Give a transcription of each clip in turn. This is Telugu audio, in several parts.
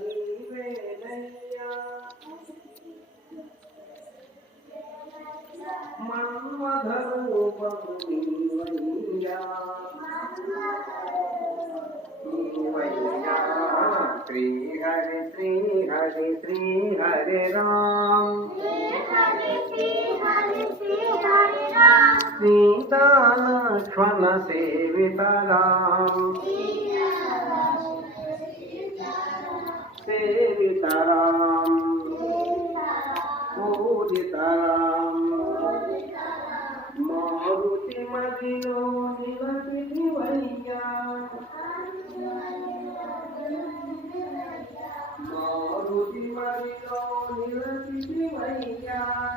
నీవేనయ్యా మన్మధరూపము నీవయ్యా నీవయ్యా శ్రీ హరి శ్రీ హరి శ్రీ హరి రామ్ సేవితరాం సేవితరాం పూజితరాం మారుతి మదిలో నిలసివయ్యా మారుతి మదిలో నిలసివయ్యా మము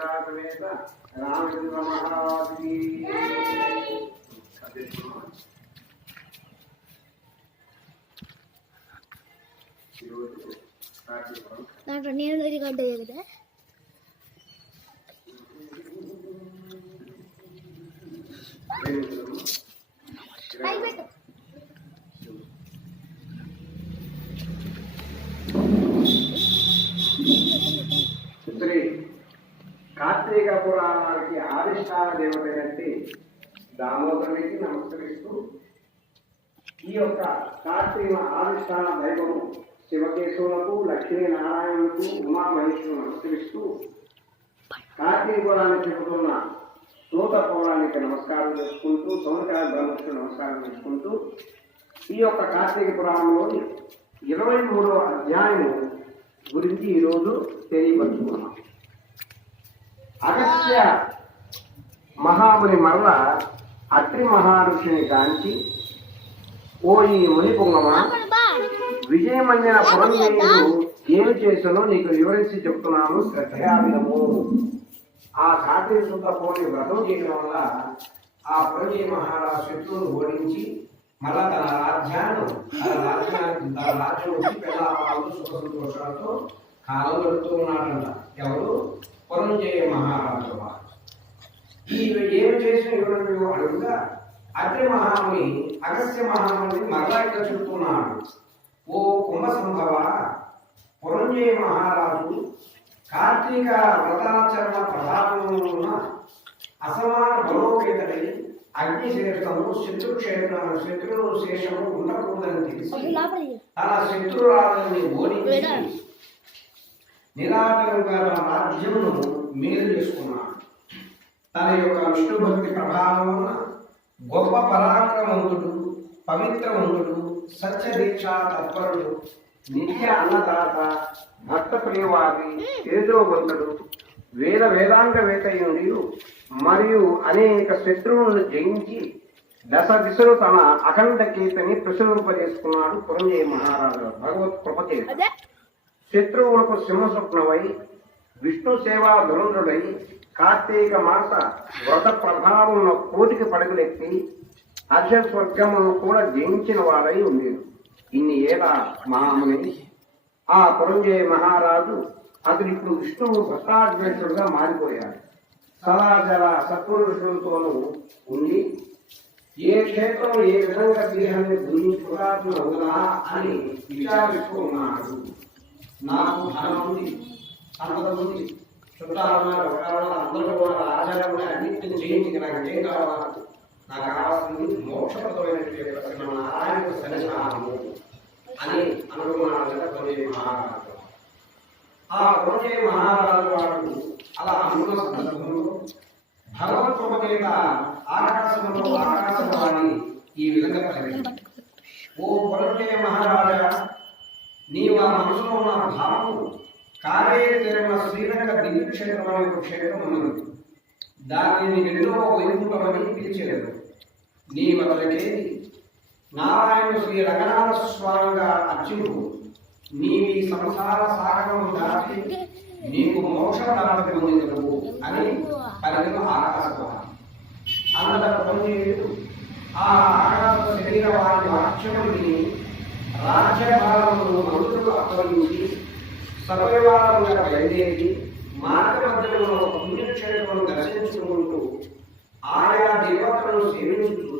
జై సీతాసమేత రామచంద్ర మహారాజ్ కీ ఈరోజు కార్యక్రమం దాంట్లో నేను రికార్డ్ అయ్యే కదా ప్రేమించడము అయిపోయింది పురాణానికి ఆదిష్టాన దేవతైనట్టి దామోదరునికి నమస్కరిస్తూ ఈ యొక్క కార్తీక ఆదిష్టాన దైవము శివకేశవులకు లక్ష్మీనారాయణులకు ఉమామహేశ్వరు నమస్కరిస్తూ కార్తీక పురాణాన్ని చెబుతున్న సూత పౌరానికి నమస్కారం చేసుకుంటూ సౌనకాల బ్రహ్మకు నమస్కారం చేసుకుంటూ ఈ యొక్క కార్తీక పురాణంలోని ఇరవై మూడవ అధ్యాయము గురించి ఈరోజు తెలియపరుచుకున్నాం. అగస్త్య మహాముని మరల అత్రి మహారుషిని కాంచి ఓ ఈ ముని పొంగమ విజయమంజన పురంజయుడు ఏమి చేశానో నీకు వివరించి చెప్తున్నాను శ్రద్ధగా వినము ఆ కార్తీక శుద్ధ పోని వ్రతం చేయడం వల్ల ఆ పురంజయ మహారాజు శత్రువును ఓడించి మళ్ళా తన రాజ్యాన్ని తన రాజ్యానికి తన రాజ్యం వచ్చి పిల్లలు సుఖ సంతోషాలతో కాలం గడుపుతూ ఉన్నాడంట. ఎవరు? పురంజయ మహారాజు వారు. ఈ ఏం చేసిన వివరణ అడుగుగా అగ్ని మహాముని అగస్త్య మహాముని మరలా ఇక్కడ ఓ కుంభ సంభవ పురంజయ మహారాజు కార్తీక వ్రతాచరణ ప్రభావంలో అసమాన బలోపేతడై అగ్నిశేషము శత్రుక్షేత్ర శత్రు శేషము ఉండకూడదని తెలిసి తన శత్రురాలని ఓడించి నిరాటంగా రాజ్యమును మేలు చేసుకున్నాడు. తన యొక్క విష్ణు భక్తి ప్రభావం వలన గొప్ప పరాక్రమంతుడు పవిత్రవంతుడు సత్య దీక్షా తత్పరుడు నిత్య అన్నదాత భక్త ప్రియవాది తేజోవంతుడు వేద వేదాంగ వేతయుడి మరియు అనేక శత్రువులను జయించి దశ దిశలు తన అఖండ కీర్తిని ప్రచురింపజేసుకున్నాడు పురంజయ మహారాజు. భగవత్ కృపచేత శత్రువులకు సింహస్వప్నమై విష్ణు సేవా ధురంధుడై కార్తీక మాస వ్రత ప్రభావంలో కోటికి పడగలెత్తి హర్ష స్వర్గమును కూడా జయించిన వారై ఉండేది ఇన్ని ఏళ్ళ మహాముని ఆ పురంజయ మహారాజు అతడు ఇప్పుడు విష్ణువు భక్తాద్వేషుడుగా మారిపోయాడు. సదాచర సత్పురుషులతోనూ ఉండి ఏ క్షేత్రం ఏ విధంగా దేహాన్ని భూమించుకురాదు అవునా అని విచారిస్తూ ఉన్నాడు. నాకు ధనం ఉంది అంతకుముందు చుట్టాలన్నారు ఒకళ్ళు అందరూ కూడా ఆచారం కూడా అన్నింటిని చేయించి నాకు ఏం కావాలి నాకు కావాల్సింది మోక్షప్రదమైనటువంటి నారాయణకు సన్నిధానము అని అనుకున్నాడు కొన్ని మహారాజు ఆ కొంజే మహారాజు వాడు అలా అనుకున్న సందర్భంలో భగవత్కృపచేత ఆకాశంలో ఆకాశవాణి ఈ విధంగా పలికింది ఓ కొరటే మహారాజా నీవు ఆ మనసులో ఉన్న భావము కారే తీరిన శ్రీరంగ దివ్య క్షేత్రం అనే ఒక క్షేత్రం ఉన్నది. దానిని ఎన్నో వైకుంఠమని పిలిచేది నీ వదలకేది నారాయణ శ్రీ రంగనాథ స్వామిగా అర్జునుడు నీవి సంసార సాగరం దాటి నీకు మోక్ష ప్రాప్తి పొందినవు అని పలికిన ఆకాశవాణి అన్నదర పొందేడు ఆ ఆకాశ శరీర వారి వాక్యముని విని రాజ్యభారమును మంత్రులు అప్పగించి సర్వవారముగా బయలుదేరి మార్గ మధ్యంలో పుణ్యక్షేత్రమును దర్శించుకుంటూ ఆయా దేవతలను సేవించుతూ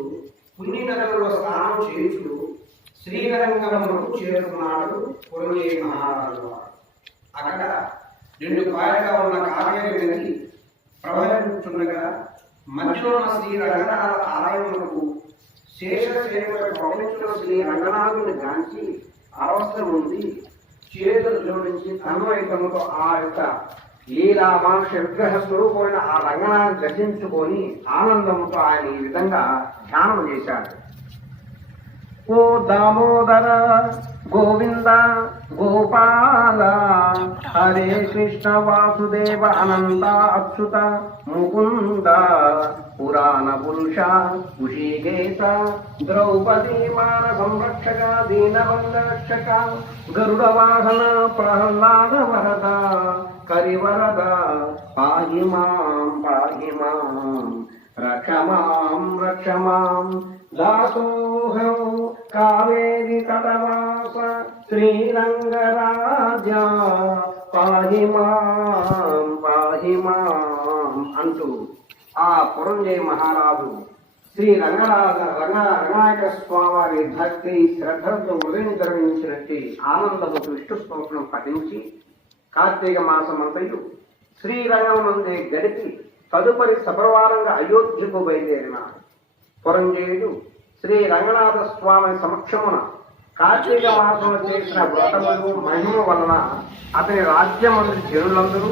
పుణ్యనగరంలో స్నానం చేయించుతూ శ్రీరంగమునకు చేరుకున్నాడు కొరవే మహారాజు అక్కడ రెండు పాయగా ఉన్న కావేరి నది ప్రవహించుండగా మధ్యలో ఉన్న శ్రీ రంగనాథ ఆలయములకు శేషసేవకు పవిత్ర శ్రీ రంగనాథుని గాంచి అవసరం ఉంది చేతులు జోడించి ఆ యొక్క లీలా మానుష విగ్రహ స్వరూపమైన ఆ రంగనాన్ని దర్శించుకొని ఆనందంతో ఆయన ఈ విధంగా ధ్యానం చేశాడు. ఓ దామోదర గోవింద గోపాల హరే కృష్ణ వాసుదేవ అనంత అచ్యుత ముకుంద పురాణ పురుష కుషికేశ ద్రౌపదీ మాన సంరక్షక దీనబంధక్షక గరుడ వాహన ప్రహ్లాద వరద కరివరద పాహి మాం పాహి మాం రక్షమాం రక్షమాం దాసోహం కావేరి తటవాస శ్రీరంగరాజా పాహి మాం పాహి మాం అంటూ ఆ పురంజయ మహారాజు శ్రీ రంగరాజ రంగ రంగనాయక స్వామి భక్తి శ్రద్ధలతో ఉదయం ధరించినట్టు ఆనందముకు విష్ణు స్తోత్రం పఠించి కార్తీక మాసమంతయు శ్రీరంగమునందే గడిపి తదుపరి సపరివారంగా అయోధ్యకు బయలుదేరినారు పురంజయుడు శ్రీ రంగనాథ స్వామి సమక్షమున కార్తీక మాసంలో చేసిన వ్రతములు మహిమ వలన అతని రాజ్యమందు జనులందరూ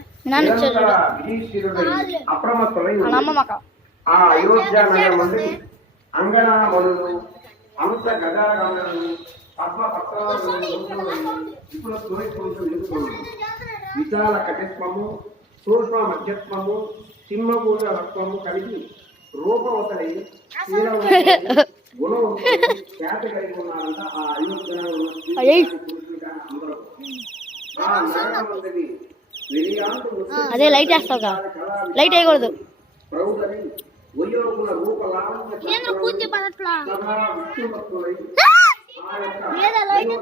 ఉన్నారు. ఆ అయోధ్య నగరం నుండి అంగనామనులు అంత గజాగమనులు పద్మ పత్రాలు ఇప్పుడు సూర్యపురుషులు నిలుపుకున్నారు విశాల కటిత్వము సూక్ష్మ మధ్యత్వము సింహపూజ రత్వము కలిగి రూపవతలై ఖ్యాతి కలిగి ఉన్నారంట ఆ కానీ అందరూ. ఆ నగరం ఉన్నది వెలియాంటు ముత్యపు అదే లైట్ వేస్తావుగా. లైట్ వేయకూడదు. లేదా లైట్